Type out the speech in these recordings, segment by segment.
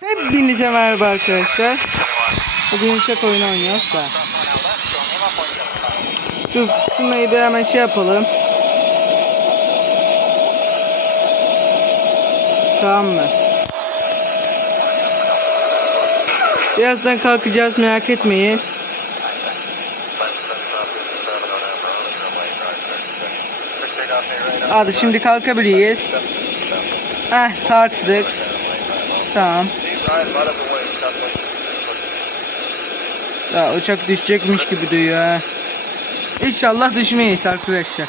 Hepinize merhaba arkadaşlar. Bugün uçak oyunu oynuyoruz da. Şu şunları bir hemen şey yapalım. Tamam mı? Birazdan kalkacağız merak etmeyin. Hadi şimdi kalkabiliriz. Heh kalktık. Tamam. Ya uçak düşecekmiş gibi duyuyor ha. İnşallah düşmeyiz arkadaşlar.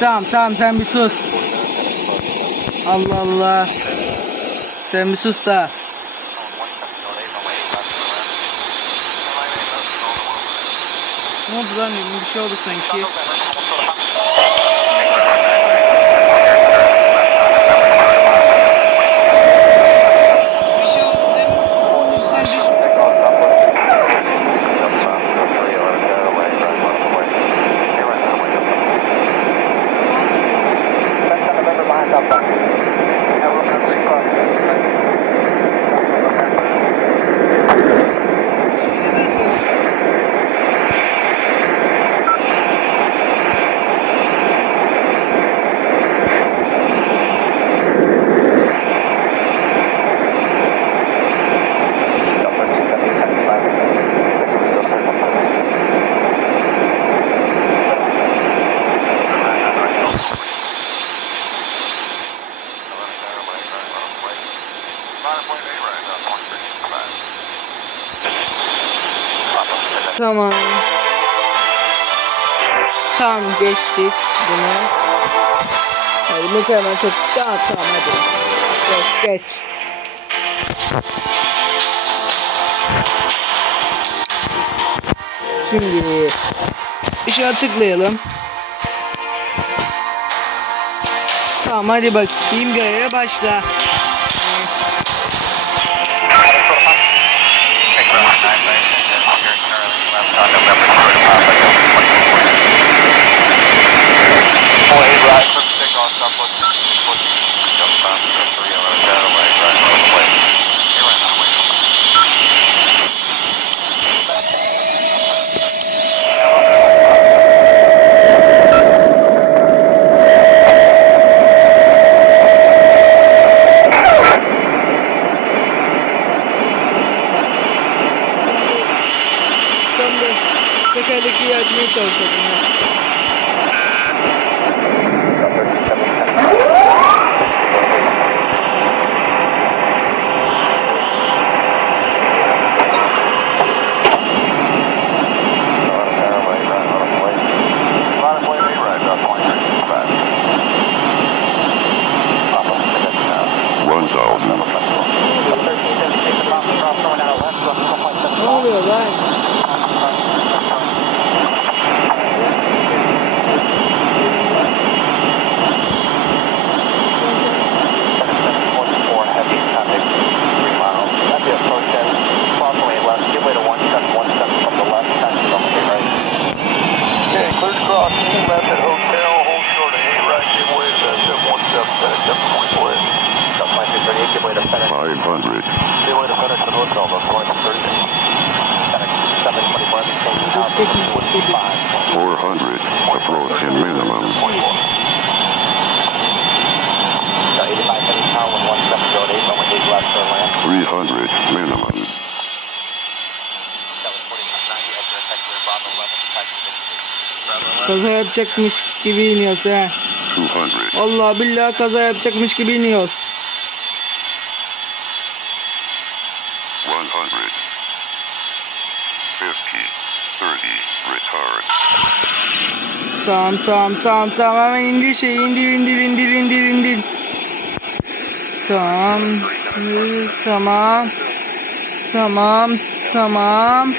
Tamam tamam sen bir sus. Allah Allah. Sen bir sus da. Ne oldu lan demin bir şey oldu sanki. Bir şey oldu demin. Onun yüzünden düş- Şeyde de söylüyor. Tamam. Tamam geçtik bunu. Hadi ne kadar çok tamam tamam hadi. Geç geç. Şimdi ışığa tıklayalım. Tamam hadi bakayım göreve başla. November 1st. Yapacakmış gibi iniyoruz hundred. Allah billahi kaza yapacakmış gibi iniyoruz. One hundred. Fifty. Thirty. Retard. Tamam tamam tamam tamam hemen indir şey indir indir indir indir indir. Tamam. Tamam. Tamam. Tamam.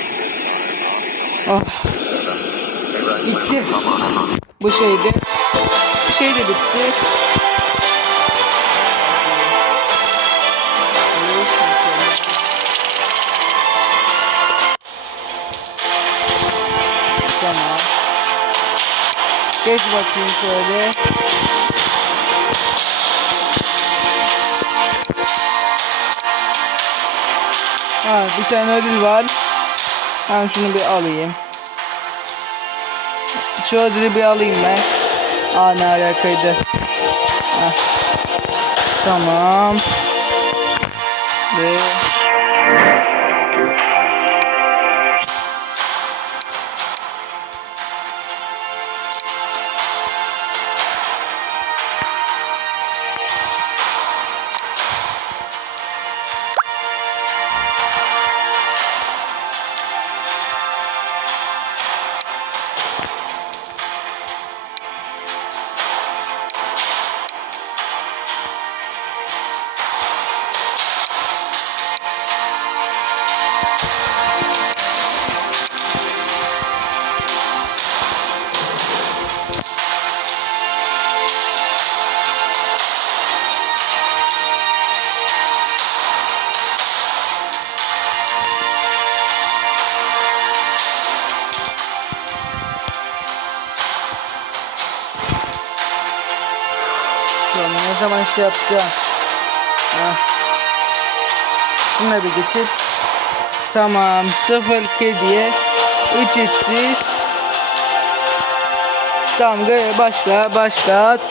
Oh. Bitti. Bu şeyde. Şey de bitti. Tamam. Geç bakayım şöyle. Ha bir tane ödül var. Ben şunu bir alayım. Ödülü bir alayım ben. Aa ne alakaydı. Heh. Tamam. Ve zaman şey yapacağım? Ha. Şunları getir. Tamam. Sıfır kediye. Üç etsiz. Tamam başla başlat.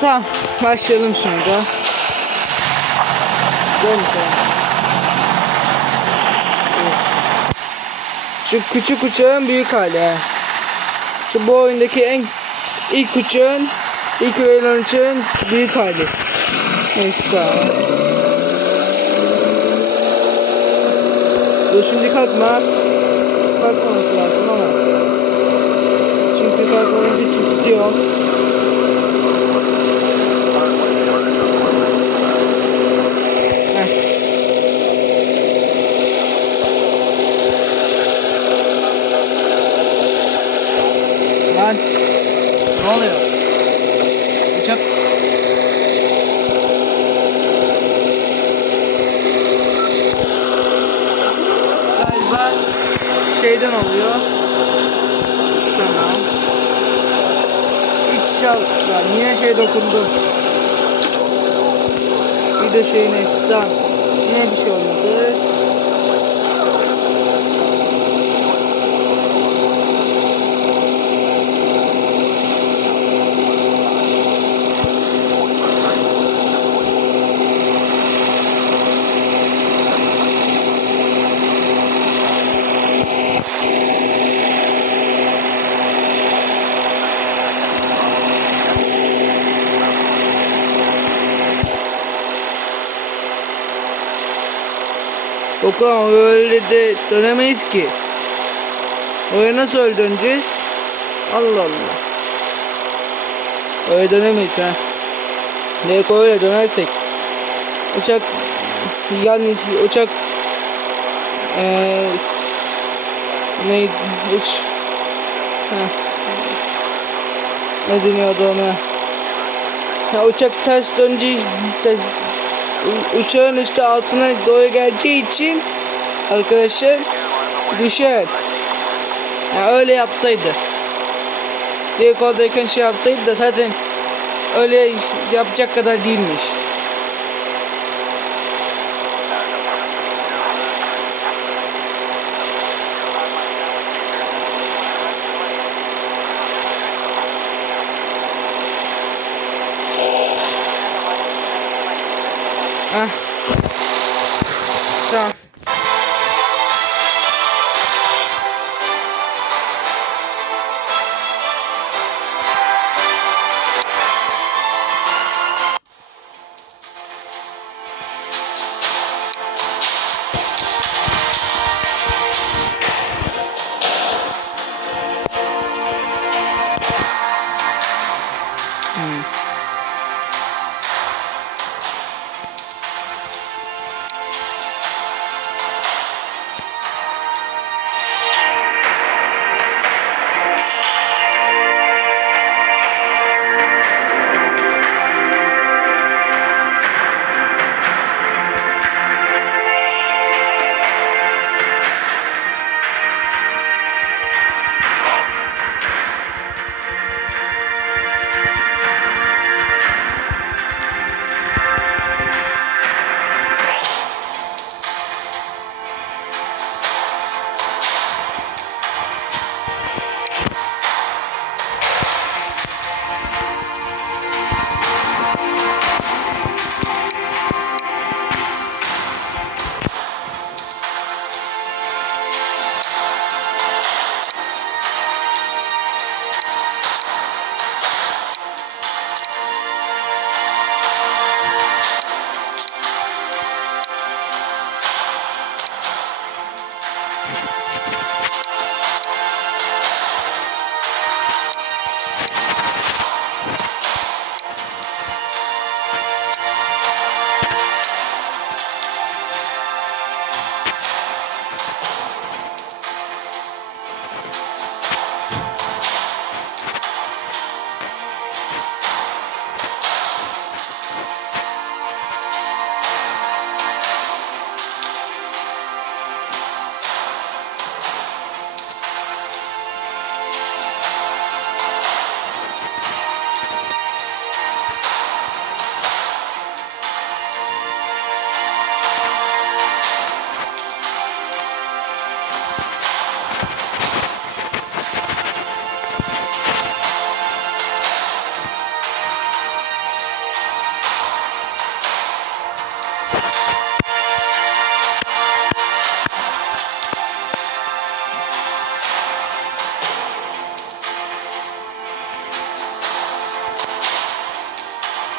Tamam başlayalım şunu da. Şu küçük uçağın büyük hali. Şu bu oyundaki en ilk uçağın ilk verilen uçağın büyük hali. Tamam. Dur şimdi kalkma. Kalkmaması lazım ama. Çünkü kalkmaması için tutuyor. Lan. Ne oluyor? Uçak. Galiba şeyden oluyor. Tamam. İnşallah. Niye şey dokundu? Bir de şeyine. Tamam. Yine bir şey olmadı. Yok ama öyle de dönemeyiz ki. Oraya nasıl öyle döneceğiz? Allah Allah. Öyle dönemeyiz ha. Direkt öyle dönersek. Uçak yani uçak eee ne uç ne deniyordu ona ya uçak ters u- uçağın üstü altına doğru geleceği için arkadaşlar düşer. Yani öyle yapsaydı. Direkt oradayken şey yapsaydı da zaten öyle yapacak kadar değilmiş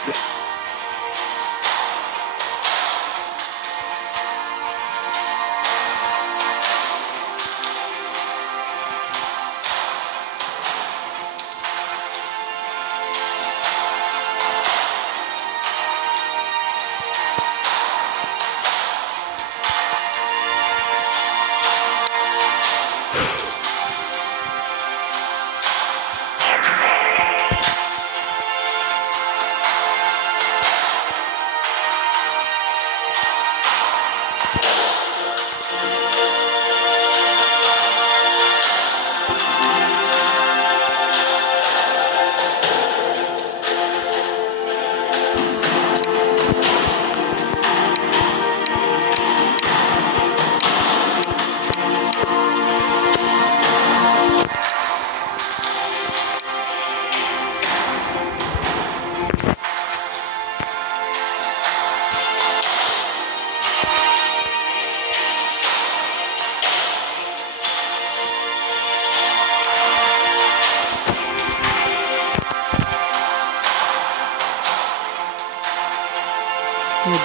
Yeah.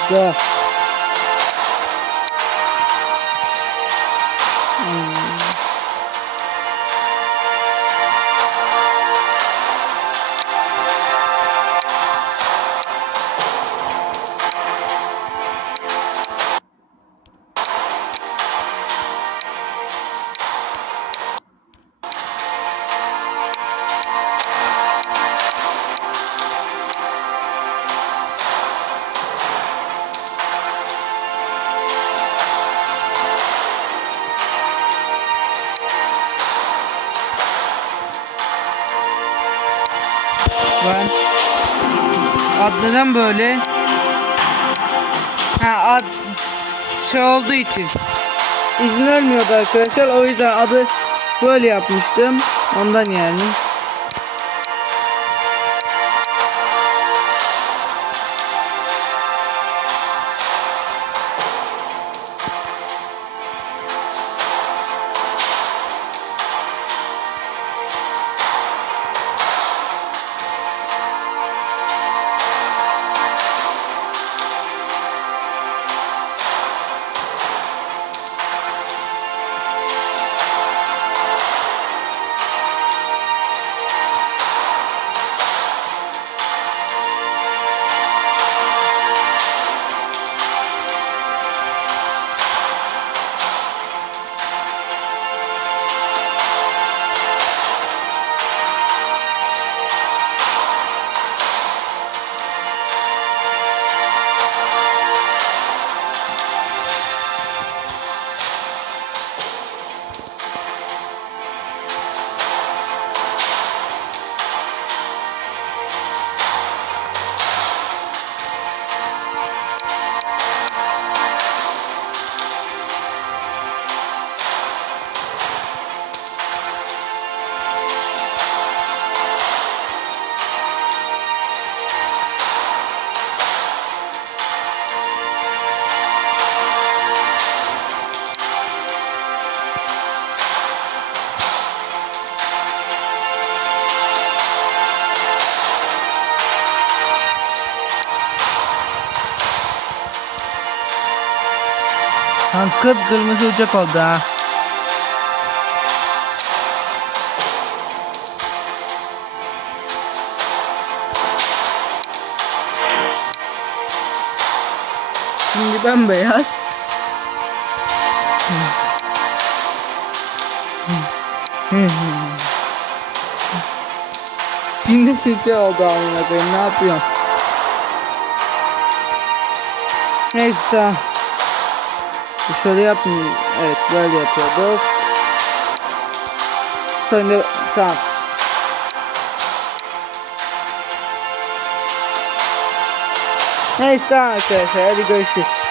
the neden böyle? Ha ad şey olduğu için izin vermiyordu arkadaşlar o yüzden adı böyle yapmıştım ondan yani. Lan kıpkırmızı uçak oldu ha. Şimdi ben beyaz. Şimdi sesi oldu amına koyayım ne yapıyorsun? Neyse tamam. Şöyle yapmayayım. Evet böyle yapıyorduk. Sonra tamam. Neyse tamam arkadaşlar hadi görüşürüz.